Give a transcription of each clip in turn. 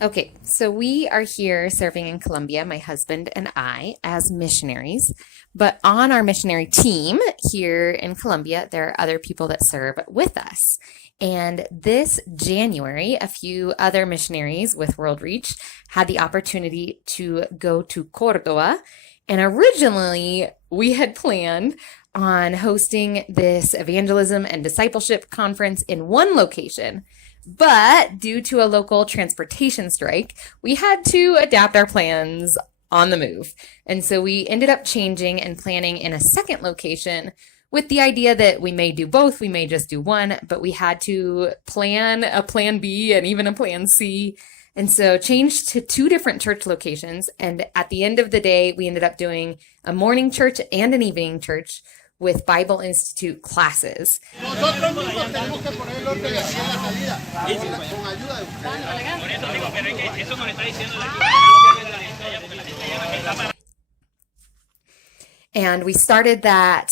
Okay, so we are here serving in Colombia, my husband and I, as missionaries. But on our missionary team here in Colombia, there are other people that serve with us. And this January, a few other missionaries with World Reach had the opportunity to go to Cordoba. And originally, we had planned on hosting this evangelism and discipleship conference in one location. But due to a local transportation strike, we had to adapt our plans on the move. And so we ended up changing and planning in a second location with the idea that we may do both, we may just do one, but we had to plan a plan B and even a plan C. And so changed to two different church locations. And at the end of the day, we ended up doing a morning church and an evening church with Bible Institute classes. And we started that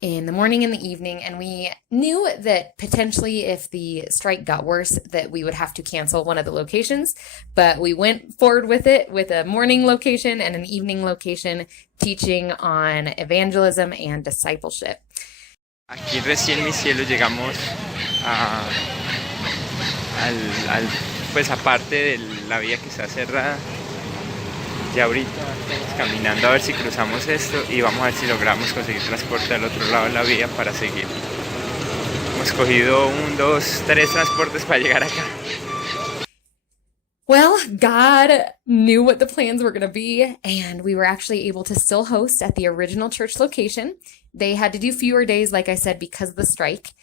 in the morning and the evening, and we knew that potentially if the strike got worse that we would have to cancel one of the locations, but we went forward with it with a morning location and an evening location teaching on evangelism and discipleship. Aquí recién mis cielos llegamos pues aparte de la vía que está cerrada. Ya ahorita estamos caminando a ver si cruzamos esto y vamos a ver si logramos conseguir transporte al otro lado de la vía para seguir. Hemos cogido 1, 2, 3 transportes para llegar acá. Well, God knew what the plans were going to be, and we were actually able to still host at the original church location. They had to do fewer days, like I said, because of the strike,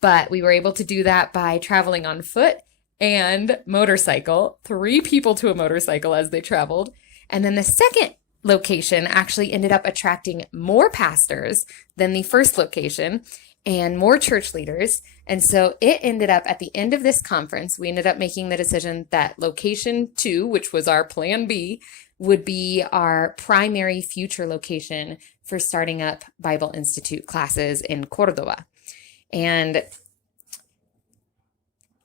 but we were able to do that by traveling on foot and motorcycle, 3 people to a motorcycle as they traveled. And then the second location actually ended up attracting more pastors than the first location and more church leaders. And so it ended up at the end of this conference, we ended up making the decision that location 2, which was our plan B, would be our primary future location for starting up Bible Institute classes in Cordoba. And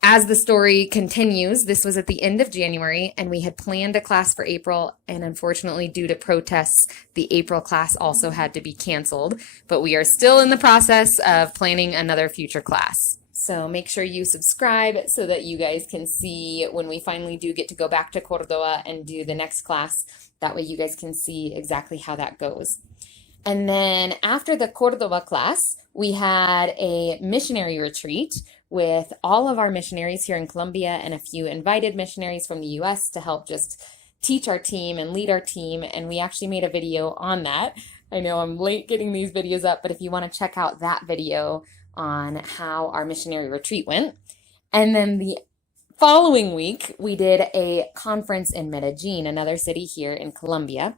as the story continues, this was at the end of January, and we had planned a class for April, and unfortunately, due to protests, the April class also had to be canceled, but we are still in the process of planning another future class. So make sure you subscribe so that you guys can see when we finally do get to go back to Cordoba and do the next class. That way you guys can see exactly how that goes. And then after the Cordoba class, we had a missionary retreat with all of our missionaries here in Colombia and a few invited missionaries from the US to help just teach our team and lead our team. And we actually made a video on that. I know I'm late getting these videos up, but if you want to check out that video on how our missionary retreat went. And then the following week, we did a conference in Medellin, another city here in Colombia.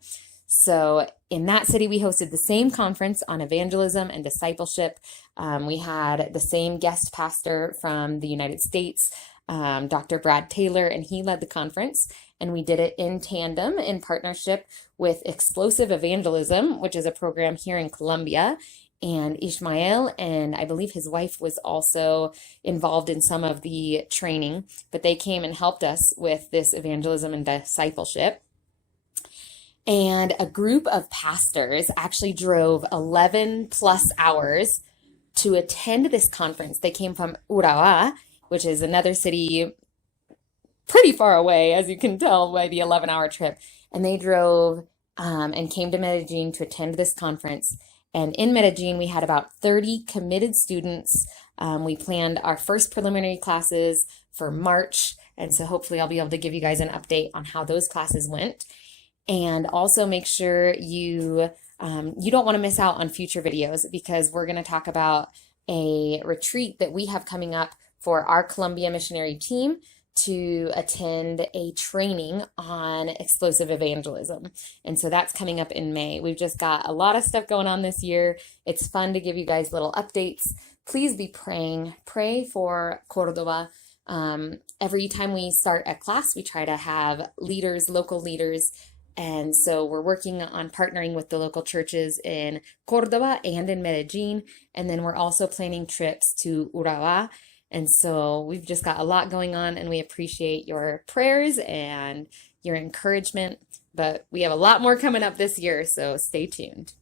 So in that city, we hosted the same conference on evangelism and discipleship. We had the same guest pastor from the United States, Dr. Brad Taylor, and he led the conference. And we did it in tandem in partnership with Explosive Evangelism, which is a program here in Colombia. And Ishmael, and I believe his wife was also involved in some of the training, but they came and helped us with this evangelism and discipleship. And a group of pastors actually drove 11 plus hours to attend this conference. They came from Urabá, which is another city pretty far away, as you can tell by the 11-hour trip. And they drove and came to Medellin to attend this conference. And in Medellin, we had about 30 committed students. We planned our first preliminary classes for March. And so hopefully I'll be able to give you guys an update on how those classes went. And also make sure you don't want to miss out on future videos, because we're going to talk about a retreat that we have coming up for our Colombia missionary team to attend a training on explosive evangelism. And so that's coming up in May. We've just got a lot of stuff going on this year. It's fun to give you guys little updates. Please be praying. Pray for Cordoba. Every time we start a class, we try to have leaders, local leaders. And so we're working on partnering with the local churches in Cordoba and in Medellin. And then we're also planning trips to Urabá And so we've just got a lot going on, and we appreciate your prayers and your encouragement. But we have a lot more coming up this year, so stay tuned.